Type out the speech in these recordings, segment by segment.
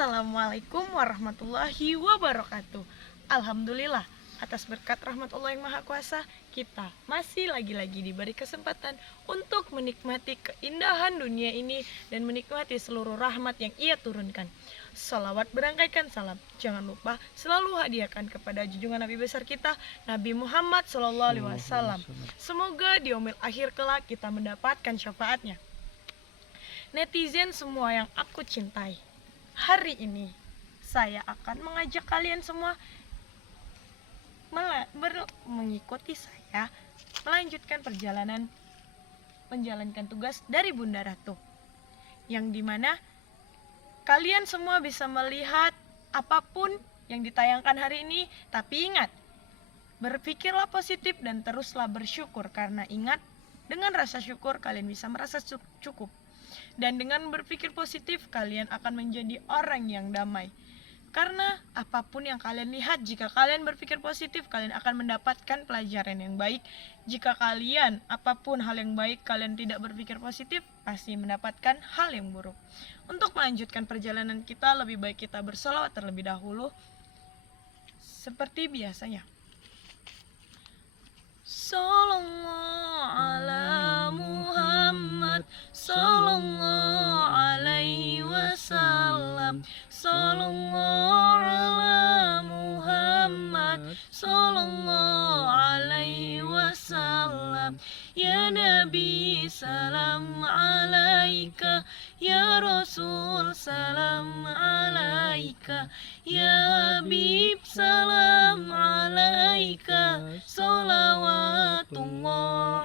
Assalamualaikum warahmatullahi wabarakatuh. Alhamdulillah, atas berkat rahmat Allah yang Maha Kuasa, kita masih lagi-lagi diberi kesempatan untuk menikmati keindahan dunia ini dan menikmati seluruh rahmat yang Ia turunkan. Salawat berangkaikan salam, jangan lupa selalu hadiahkan kepada junjungan Nabi besar kita, Nabi Muhammad SAW. Semoga di yaumil akhir kelak kita mendapatkan syafaatnya. Netizen semua yang aku cintai, hari ini saya akan mengajak kalian semua mengikuti saya melanjutkan perjalanan menjalankan tugas dari Bunda Ratu, yang dimana kalian semua bisa melihat apapun yang ditayangkan hari ini. Tapi ingat, berpikirlah positif dan teruslah bersyukur, karena ingat, dengan rasa syukur kalian bisa merasa cukup. Dan dengan berpikir positif, kalian akan menjadi orang yang damai. Karena apapun yang kalian lihat, jika kalian berpikir positif, kalian akan mendapatkan pelajaran yang baik. Jika kalian, apapun hal yang baik, kalian tidak berpikir positif, pasti mendapatkan hal yang buruk. Untuk melanjutkan perjalanan kita, lebih baik kita bersolawat terlebih dahulu. Seperti biasanya. Sallallahu ala Muhammad, sallallahu alaihi wasallam, sallallahu ala Muhammad, sallallahu alaihi wasallam. Ya Nabi, salam alaika, ya Rasul, salam alaika, ya Habib, salam alaika, salawatullah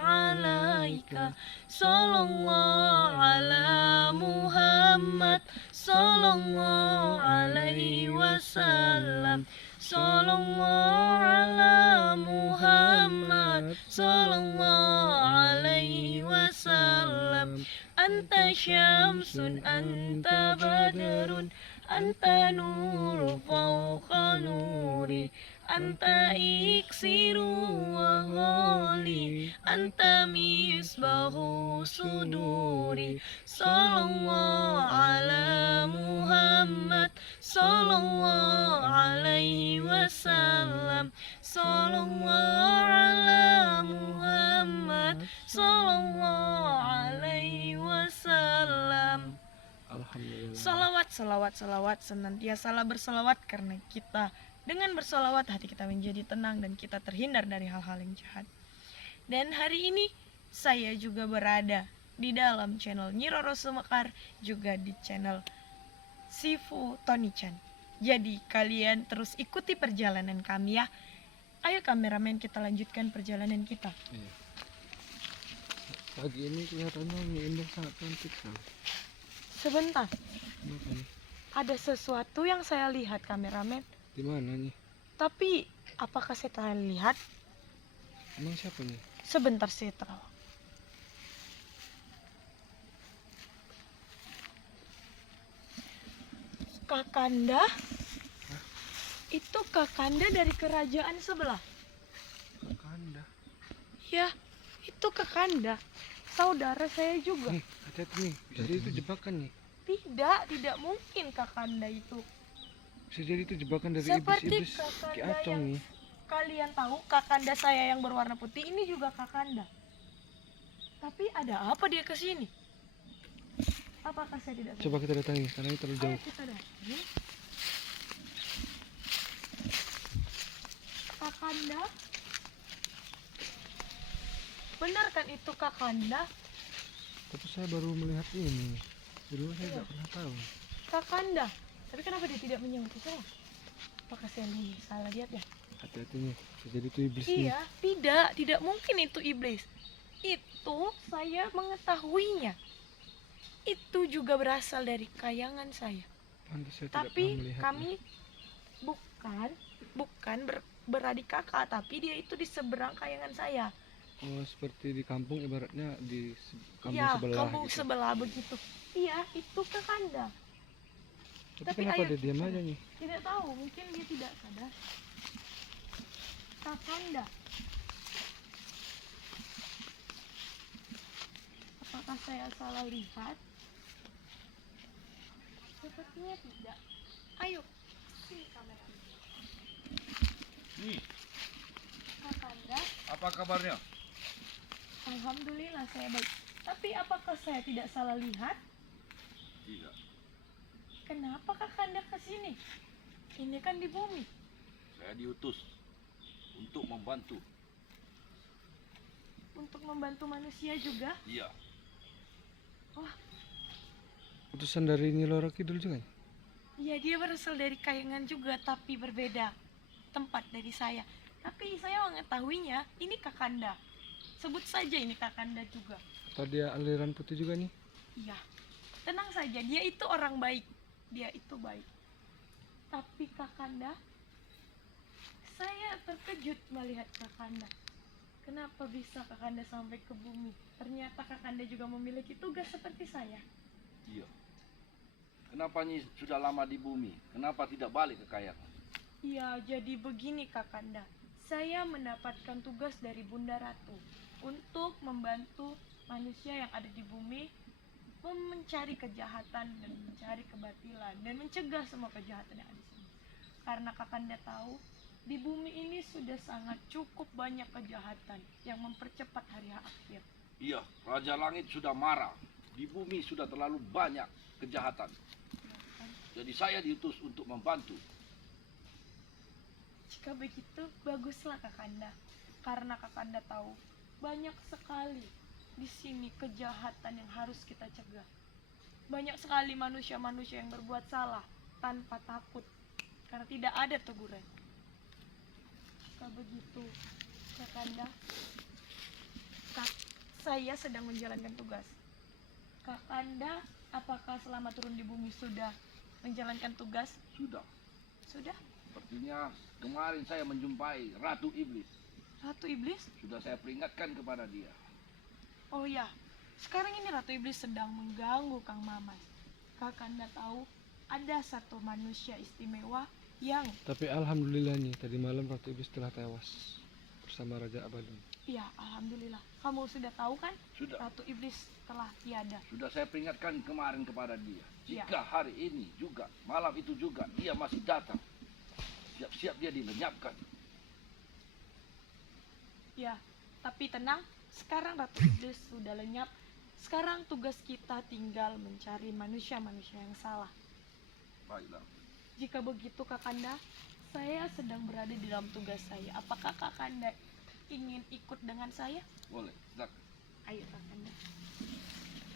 alaika, sallallahu ala Muhammad, sallallahu alaihi wasallam, sallallahu ala Muhammad, sallallahu alaihi wasallam. Anta syamsun, anta badrun, anta nuru fawqa nuri, anta iksiru wa ghali, anta misbahu suduri. Sallallahu ala Muhammad, sallallahu alaihi wasallam, sallallahu ala Muhammad, sallallahu alaihi wasallam. Salawat, salawat, salawat, senantiasalah bersalawat, karena kita dengan bersalawat hati kita menjadi tenang dan kita terhindar dari hal-hal yang jahat. Dan hari ini saya juga berada di dalam channel Nyi Roro Sumekar, juga di channel Sifu Tony-chan. Jadi kalian terus ikuti perjalanan kami ya. Ayo kameramen, kita lanjutkan perjalanan kita. Pagi ini kelihatannya indah, sangat cantik. Sebentar, ada sesuatu yang saya lihat kameramen. Di mana nih? Tapi apakah saya telah lihat? Emang siapa nih? Sebentar, saya tahu. Kakanda? Hah? Itu Kakanda dari kerajaan sebelah. Kakanda? Ya, itu Kakanda. Saudara saya juga. Nih, hati-hati nih. Bisa jadi itu jebakan nih. Tidak mungkin Kakanda itu. Bisa jadi itu jebakan dari Seperti iblis-iblis Ki Kakanda Acong yang nih. kalian tahu, Kakanda saya yang berwarna putih ini juga Kakanda. Tapi ada apa dia ke sini? Apakah saya tidak tahu? Coba kita datangi, karena ini terlalu Ayo jauh. kita datangi. Kakanda? Benar kan itu Kakanda? Tapi saya baru melihat ini. Dulu saya tidak pernah tahu. Kakanda. Tapi kenapa dia tidak menyentuh saya? Apakah saya salah lihat ya? Hati-hati nih. Bisa jadi itu iblis nih. Iya, tidak mungkin itu iblis. Itu saya mengetahuinya. Itu juga berasal dari kayangan saya. Pantas saya tidak Tapi pernah melihatnya. kami bukan beradik kakak, tapi dia itu di seberang kayangan saya. Oh, seperti di kampung ibaratnya di kampung Iya, sebelah kampung gitu. sebelah begitu. Iya, itu Kakanda. Tapi kenapa ayo dia diam kita aja nih? Tidak tahu, mungkin dia tidak sadar. Kakanda. Apakah saya salah lihat? Sepertinya tidak. Ayo, sini kamera. Nih, Kakanda, apa kabarnya? alhamdulillah saya baik. Tapi apakah saya tidak salah lihat? Tidak. Kenapa Kakanda ke sini? Ini kan di bumi. Saya diutus untuk membantu. Untuk membantu manusia juga. Iya. Wah, Utusan dari Nyi Roro Kidul juga nih? iya dia berasal dari Kayangan juga, tapi berbeda tempat dari saya. Tapi saya mengetahuinya, ini Kakanda. Sebut saja ini Kakanda juga. Apa dia aliran putih juga nih? Iya, tenang saja, dia itu orang baik. Dia itu baik. Tapi Kakanda, saya terkejut melihat Kakanda. Kenapa bisa Kakanda sampai ke bumi? Ternyata Kakanda juga memiliki tugas seperti saya. Iya. Kenapa Nyi sudah lama di bumi? Kenapa tidak balik ke Kayangan? Iya, jadi begini Kakanda. Saya mendapatkan tugas dari Bunda Ratu untuk membantu manusia yang ada di bumi mencari kejahatan dan mencari kebatilan dan mencegah semua kejahatan yang ada di sini. Karena Kakanda tahu, di bumi ini sudah sangat cukup banyak kejahatan yang mempercepat hari akhir. Iya, Raja Langit sudah marah. Di bumi sudah terlalu banyak kejahatan. Ya kan? Jadi saya diutus untuk membantu. Jika begitu, baguslah Kakanda. Karena Kakanda tahu, banyak sekali di sini kejahatan yang harus kita cegah. Banyak sekali manusia-manusia yang berbuat salah tanpa takut, karena tidak ada teguran. Jika begitu, Kakanda, saya sedang menjalankan tugas. Kakanda, apakah selama turun di bumi sudah menjalankan tugas? Sudah. Sudah? Sepertinya kemarin saya menjumpai Ratu Iblis. Ratu Iblis? Sudah saya peringatkan kepada dia. Oh ya, sekarang ini Ratu Iblis sedang mengganggu Kang Mamas. Kakanda tahu ada satu manusia istimewa yang, Tapi alhamdulillah nih, tadi malam Ratu Iblis telah tewas bersama Raja Abalun. ya alhamdulillah, kamu sudah tahu kan Sudah. Ratu Iblis telah tiada. Sudah saya peringatkan kemarin kepada dia. Ya. Jika hari ini juga, malam itu juga, dia masih datang. Siap-siap dia dilenyapkan. Ya, tapi tenang, sekarang Ratu Iblis sudah lenyap. Sekarang tugas kita tinggal mencari manusia-manusia yang salah. Baiklah. Jika begitu Kakanda, saya sedang berada di dalam tugas saya. Apakah Kakanda ingin ikut dengan saya? Boleh. Silakan. Ayo Kakanda.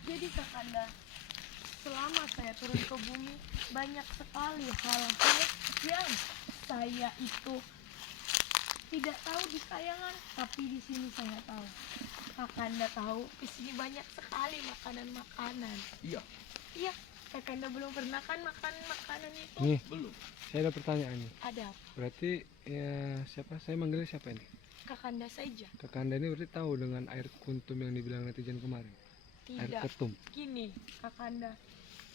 Jadi Kakanda, selama saya turun ke bumi, banyak sekali hal-hal yang saya itu tidak tahu di Kayangan, tapi di sini saya tahu. Kakanda tahu, di sini banyak sekali makanan-makanan. Iya. Iya, Kakanda belum pernah kan makan makanan itu? Nih, Belum. saya ada pertanyaan nih. Ada apa? Berarti ya siapa? Saya manggilnya siapa ini? Kakanda saja. Kakanda ini berarti tahu dengan air kuntum yang dibilang netizen kemarin. Air Tidak. ketum. Gini, Kakanda.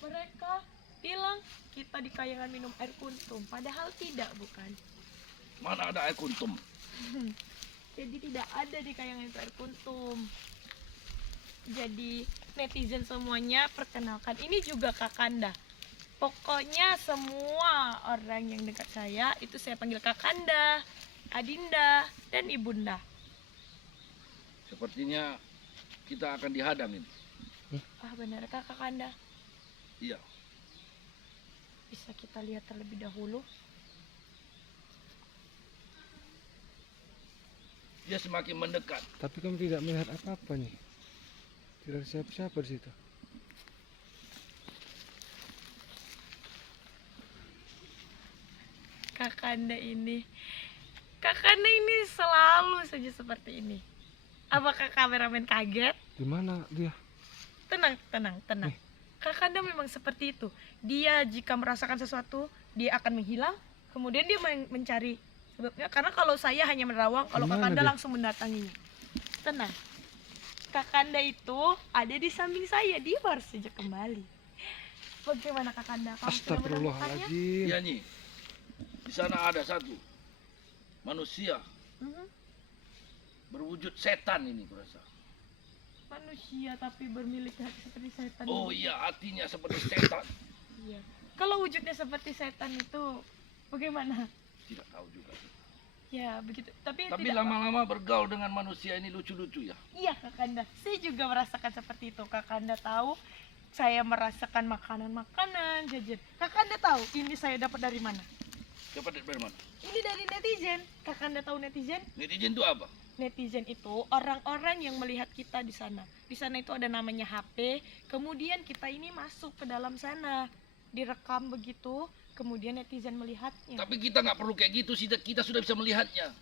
Mereka bilang kita di Kayangan minum air kuntum, padahal tidak, bukan? Mana ada air kuntum? Jadi tidak ada di Kayangan itu air kuntum. Jadi netizen semuanya perkenalkan, ini juga Kakanda. Pokoknya semua orang yang dekat saya itu saya panggil Kakanda, Adinda, dan Ibunda. Sepertinya kita akan dihadang ini. Ah, benarkah Kakanda? Iya. Bisa kita lihat terlebih dahulu. Dia semakin mendekat. Tapi kamu tidak melihat apa-apa nih. Tidak ada siapa-siapa di situ. Kakanda ini selalu saja seperti ini. Apakah kameramen kaget? Gimana dia? Tenang, tenang, tenang. Kakanda memang seperti itu. Dia jika merasakan sesuatu, dia akan menghilang, kemudian dia mencari sebabnya. Karena kalau saya hanya menerawang, kalau Gimana Kakanda dia? langsung mendatanginya. Tenang. Kakanda itu ada di samping saya, dia baru saja kembali. Bagaimana Kakanda? Kamu sudah menemukannya? Astagfirullahaladzim. Iya Nyi. Di sana ada satu manusia Mhm. berwujud setan ini kurasa. Manusia tapi bermilik hati seperti setan. Oh iya, hatinya seperti setan. Iya. Kalau wujudnya seperti setan itu bagaimana? Tidak tahu juga. Ya begitu. Tapi Tapi tidak lama-lama bergaul dengan manusia ini lucu-lucu ya. Iya Kakanda, saya juga merasakan seperti itu. Kakanda tahu, saya merasakan makanan-makanan, jajan. Kakanda tahu ini saya dapat dari mana? Dapat dari mana? Ini dari netizen. Kakanda tahu netizen? Netizen itu apa? Netizen itu orang-orang yang melihat kita di sana. Di sana itu ada namanya HP. Kemudian kita ini masuk ke dalam sana, direkam begitu. Kemudian netizen melihatnya. Tapi kita nggak perlu kayak gitu sih, kita sudah bisa melihatnya.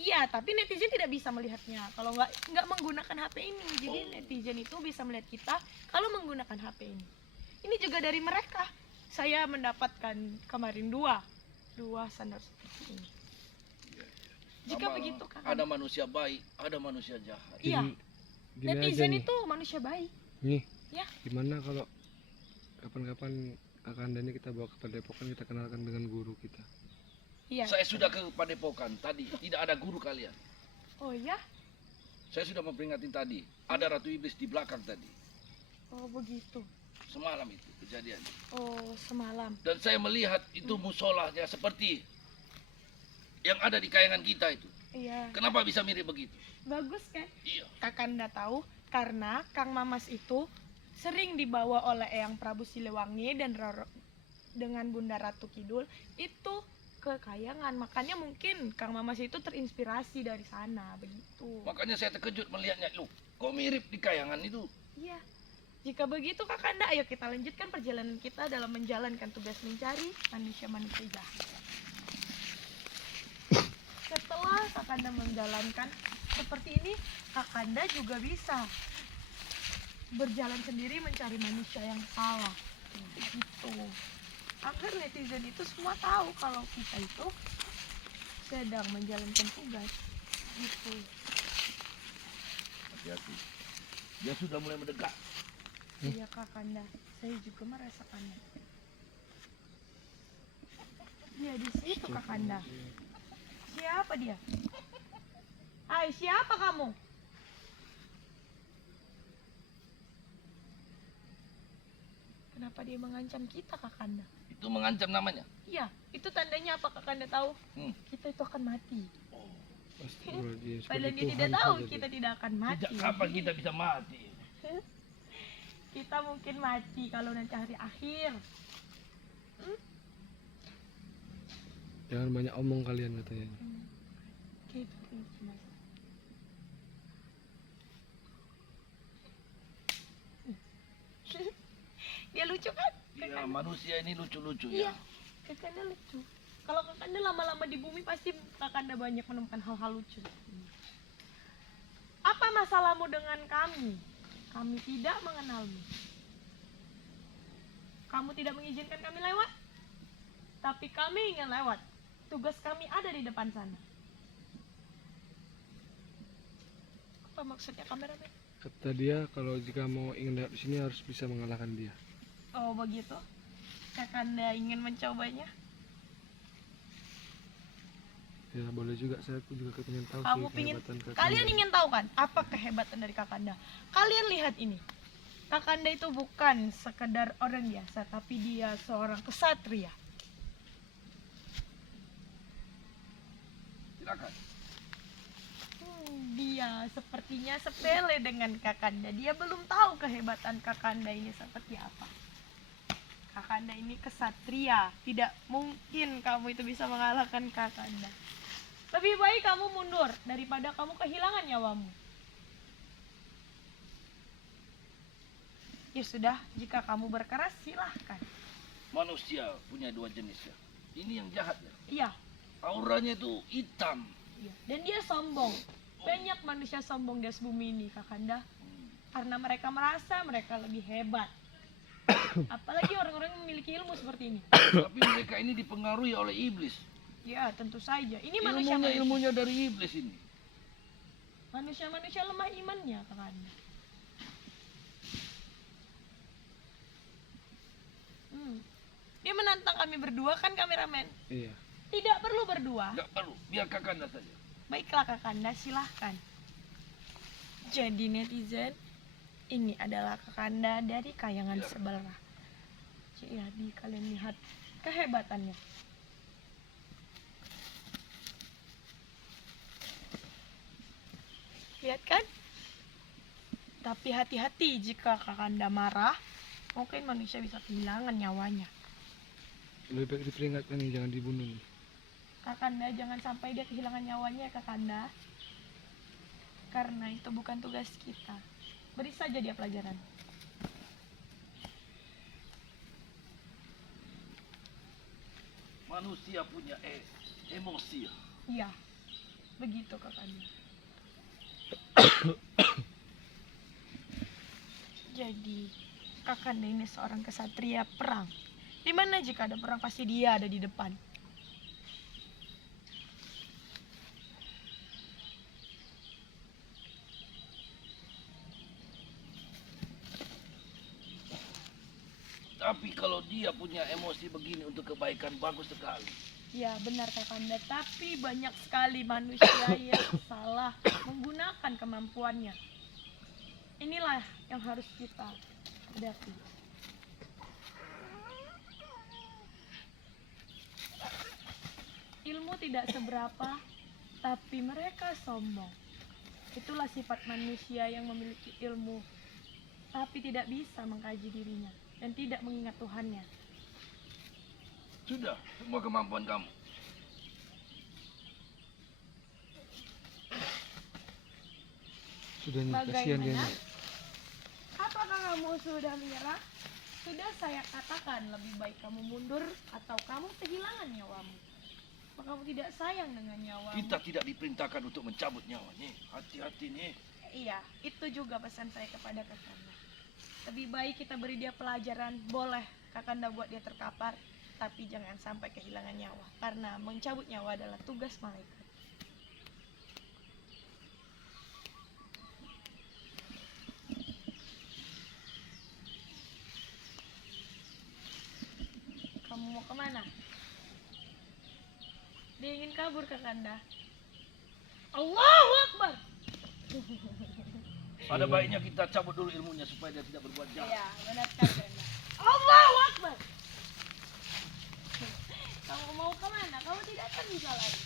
Iya, tapi netizen tidak bisa melihatnya kalau nggak menggunakan HP ini. Jadi netizen itu bisa melihat kita kalau menggunakan HP ini. Ini juga dari mereka. Saya mendapatkan kemarin dua sandal seperti ini. Jika Sama, begitu kan? ada manusia baik, ada manusia jahat. Iya. Gini aja Netizen nih. itu manusia baik. Nih, Ya. gimana kalau kapan-kapan Kakanda ini kita bawa ke Padepokan, kita kenalkan dengan guru kita. Iya. Saya sudah ke Padepokan tadi, tidak ada guru kalian. Oh ya? Saya sudah memperingatin tadi, ada Ratu Iblis di belakang tadi. Oh begitu. Semalam itu kejadian. Oh semalam. Dan saya melihat itu musolahnya seperti yang ada di kayangan kita itu. Iya. Kenapa bisa mirip begitu? Bagus kan? Iya. Kakanda tahu karena Kang Mamas itu sering dibawa oleh Eyang Prabu Siliwangi dan dengan Bunda Ratu Kidul itu ke Kayangan. Makanya mungkin Kang Mamas itu terinspirasi dari sana begitu. Makanya saya terkejut melihatnya. Loh, kok mirip di kayangan itu? Iya. Jika begitu Kakanda, ayo kita lanjutkan perjalanan kita dalam menjalankan tugas mencari manusia-manusia jahat. Setelah Kakanda menjalankan seperti ini, Kakanda juga bisa berjalan sendiri mencari manusia yang salah. Begitu. Agar netizen itu semua tahu kalau kita itu sedang menjalankan tugas. Gitu. Hati-hati. Dia sudah mulai mendekat. Iya Kakanda, saya juga merasakannya. Dia di situ Kakanda. Siapa dia? Hai, siapa kamu? Kenapa dia mengancam kita Kakanda? Itu mengancam namanya. Iya, itu tandanya apa Kakanda tahu? Hmm. Kita itu akan mati. Astagfirullahaladzim, Padahal seperti dia Tuhan tidak tahu saja dia. kita tidak akan mati. Sejak kapan kita bisa mati? Kita mungkin mati kalau nanti hari akhir. Jangan banyak omong kalian katanya. Gitu, Mas. Dia lucu kan? Iya, manusia ini lucu-lucu Iya, ya. Kakanda lucu. Kalau Kakanda lama-lama di bumi pasti Kakanda banyak menemukan hal-hal lucu. Apa masalahmu dengan kami? Kami tidak mengenalmu. Kamu tidak mengizinkan kami lewat? Tapi kami ingin lewat. Tugas kami ada di depan sana. Apa maksudnya kameramen? Kata dia kalau jika mau ingin lewat di sini harus bisa mengalahkan dia. Oh begitu? Kakanda ingin mencobanya? Ya boleh juga, saya juga ingin tahu Kamu sih pingin, kehebatan Kakanda. kalian ingin tahu kan apa kehebatan dari Kakanda? Kalian lihat ini. Kakanda itu bukan sekedar orang biasa, tapi dia seorang kesatria. Silakan. Dia sepertinya sepele dengan Kakanda. Dia belum tahu kehebatan Kakanda ini seperti apa. Kakanda ini kesatria. Tidak mungkin kamu itu bisa mengalahkan Kakanda. Lebih baik kamu mundur daripada kamu kehilangan nyawamu. Ya sudah, jika kamu berkeras silahkan. Manusia punya dua jenis ya. Ini yang jahat ya. Iya, Auranya itu hitam. iya. Dan dia sombong. Banyak manusia sombong di atas bumi ini, Kakanda. Karena mereka merasa mereka lebih hebat. Apalagi orang-orang yang memiliki ilmu seperti ini. Tapi mereka ini dipengaruhi oleh iblis. Ya, tentu saja. Ini manusia Ilmunya dari iblis ini. manusia lemah imannya, Kakanda. Dia menantang kami berdua kan, kameramen? Iya. Tidak perlu berdua. Enggak perlu, biar Kakanda saja. Baiklah Kakanda, silahkan. Jadi netizen, ini adalah Kakanda dari Kayangan Ya. Sebelah. Jadi kalian lihat kehebatannya. Lihat kan? Tapi hati-hati jika Kakanda marah, mungkin manusia bisa kehilangan nyawanya. Lebih baik diperingatkan nih, jangan dibunuh nih. Kakanda jangan sampai dia kehilangan nyawanya ya Kakanda. Karena itu bukan tugas kita. Beri saja dia pelajaran. Manusia punya emosi. Iya, begitu Kakanda. Jadi, Kakanda ini seorang kesatria perang. Dimana jika ada perang pasti dia ada di depan. Tapi kalau dia punya emosi begini untuk kebaikan, bagus sekali. Ya benar Kakanda, tapi banyak sekali manusia yang salah menggunakan kemampuannya. Inilah yang harus kita hadapi. Ilmu tidak seberapa, tapi mereka sombong. Itulah sifat manusia yang memiliki ilmu, tapi tidak bisa mengkaji dirinya dan tidak mengingat Tuhannya. Sudah, semua kemampuan kamu. Sudah nih, kasihan dia Bagaimana? nih. Apakah kamu sudah menyerah? Sudah saya katakan lebih baik kamu mundur atau kamu kehilangan nyawamu. Apa kamu tidak sayang dengan nyawamu? Kita tidak diperintahkan untuk mencabut nyawa nih. Hati-hati nih. Iya, itu juga pesan saya kepada Kakanda. Lebih baik kita beri dia pelajaran. Boleh Kakanda buat dia terkapar, tapi jangan sampai kehilangan nyawa. Karena mencabut nyawa adalah tugas malaikat. Kamu mau kemana? Dia ingin kabur Kakanda. Allahu Akbar. Ada baiknya kita cabut dulu ilmunya supaya dia tidak berbuat jahat. Iya, benar Kakanda. Allahu Akbar. Kamu mau kemana? Kamu tidak akan bisa lari.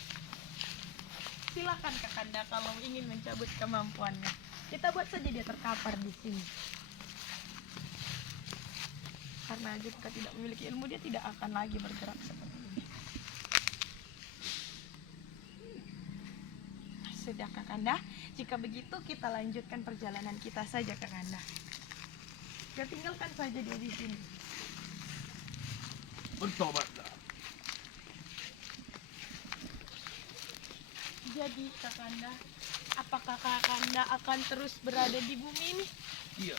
Silakan Kakanda kalau ingin mencabut kemampuannya. Kita buat saja dia terkapar di sini. Karena jika tidak memiliki ilmu dia tidak akan lagi bergerak seperti ini. Sudah Kakanda, jika begitu kita lanjutkan perjalanan kita saja Kakanda. Kita tinggalkan saja dia di sini. Bertobatlah. Jadi Kakanda, apakah Kakanda akan terus berada di bumi ini? Iya.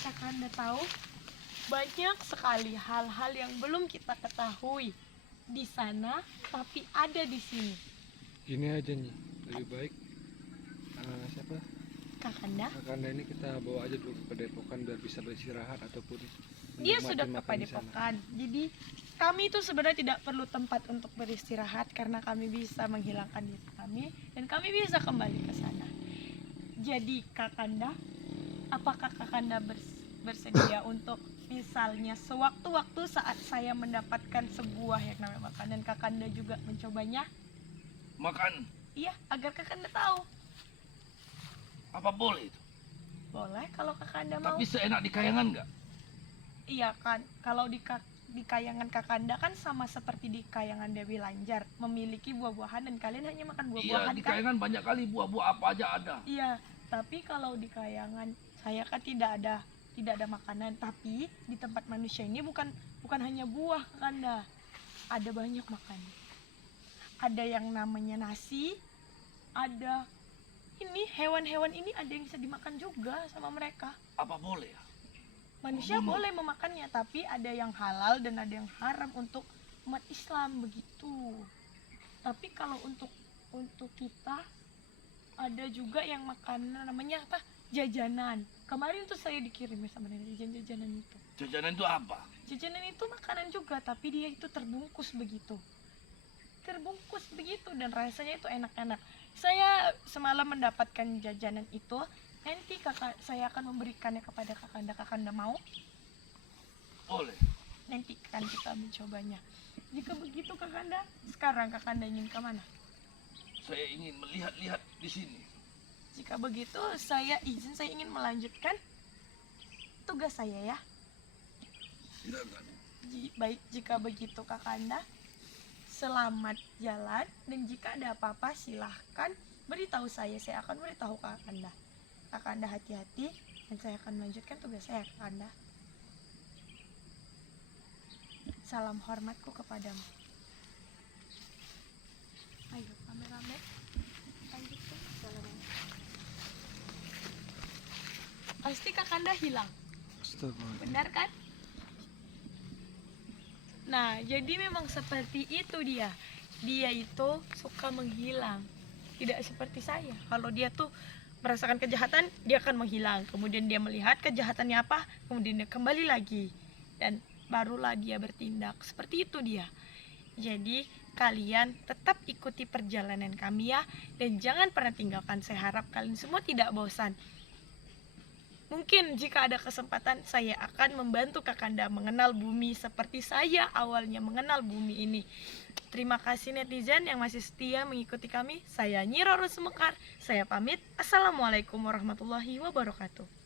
Kakanda tahu banyak sekali hal-hal yang belum kita ketahui di sana, tapi ada di sini. Gini aja nih, lebih baik siapa? Kakanda, Kakanda ini kita bawa aja dulu ke Padepokan biar bisa beristirahat ataupun dia menikmati sudah ke makan di sana. Padepokan. Jadi kami itu sebenarnya tidak perlu tempat untuk beristirahat karena kami bisa menghilangkan diri kami dan kami bisa kembali ke sana. Jadi Kakanda, apakah Kakanda bersedia untuk misalnya sewaktu-waktu saat saya mendapatkan sebuah yang namanya makanan, Kakanda juga mencobanya? Makan. Iya, agar Kakanda tahu. Apa boleh itu? Boleh kalau Kakanda mau. Tapi seenak di kayangan nggak? Iya kan, kalau di kayangan Kakanda kan sama seperti di kayangan Dewi Lanjar, memiliki buah-buahan dan kalian hanya makan Iya, buah-buahan di kan? kayangan banyak kali buah-buah apa aja ada. Iya, tapi kalau di kayangan saya kan tidak ada makanan, tapi di tempat manusia ini bukan hanya buah Kakanda. Ada banyak makanan. Ada yang namanya nasi, ada ini hewan-hewan ini ada yang bisa dimakan juga sama mereka. Apa boleh ya? Manusia Membunuh. boleh memakannya, tapi ada yang halal dan ada yang haram untuk umat Islam begitu. Tapi kalau untuk kita ada juga yang makanan namanya apa? Jajanan. Kemarin tuh saya dikirim sama nenek jajanan itu. Jajanan itu apa? Jajanan itu makanan juga, tapi dia itu terbungkus begitu. Dan rasanya itu enak-enak. Saya semalam mendapatkan jajanan itu Nanti saya akan memberikannya kepada Kakanda. Kakanda mau? Boleh. Nanti kan kita mencobanya. Jika begitu Kakanda, sekarang Kakanda ingin ke mana? Saya ingin melihat-lihat di sini. Jika begitu, saya ingin melanjutkan tugas saya ya. Silakan. Baik, jika begitu Kakanda, selamat jalan, dan jika ada apa-apa silahkan beritahu saya akan beritahu Kakanda. Kakanda hati-hati, dan saya akan melanjutkan tugas saya Kakanda. Salam hormatku kepadamu. Ayo kameramen, lanjutkan perjalanan. Pasti Kakanda hilang, Astagfirullah. benar kan? Nah, jadi memang seperti itu dia. Dia itu suka menghilang. Tidak seperti saya. Kalau dia tuh merasakan kejahatan, dia akan menghilang. Kemudian dia melihat kejahatannya apa, kemudian dia kembali lagi. Dan barulah dia bertindak. Seperti itu dia. Jadi, kalian tetap ikuti perjalanan kami ya. Dan jangan pernah tinggalkan. Saya harap kalian semua tidak bosan. Mungkin jika ada kesempatan saya akan membantu Kakanda mengenal bumi seperti saya awalnya mengenal bumi ini. Terima kasih netizen yang masih setia mengikuti kami. Saya Nyi Roro Sumekar. Saya pamit. Assalamualaikum warahmatullahi wabarakatuh.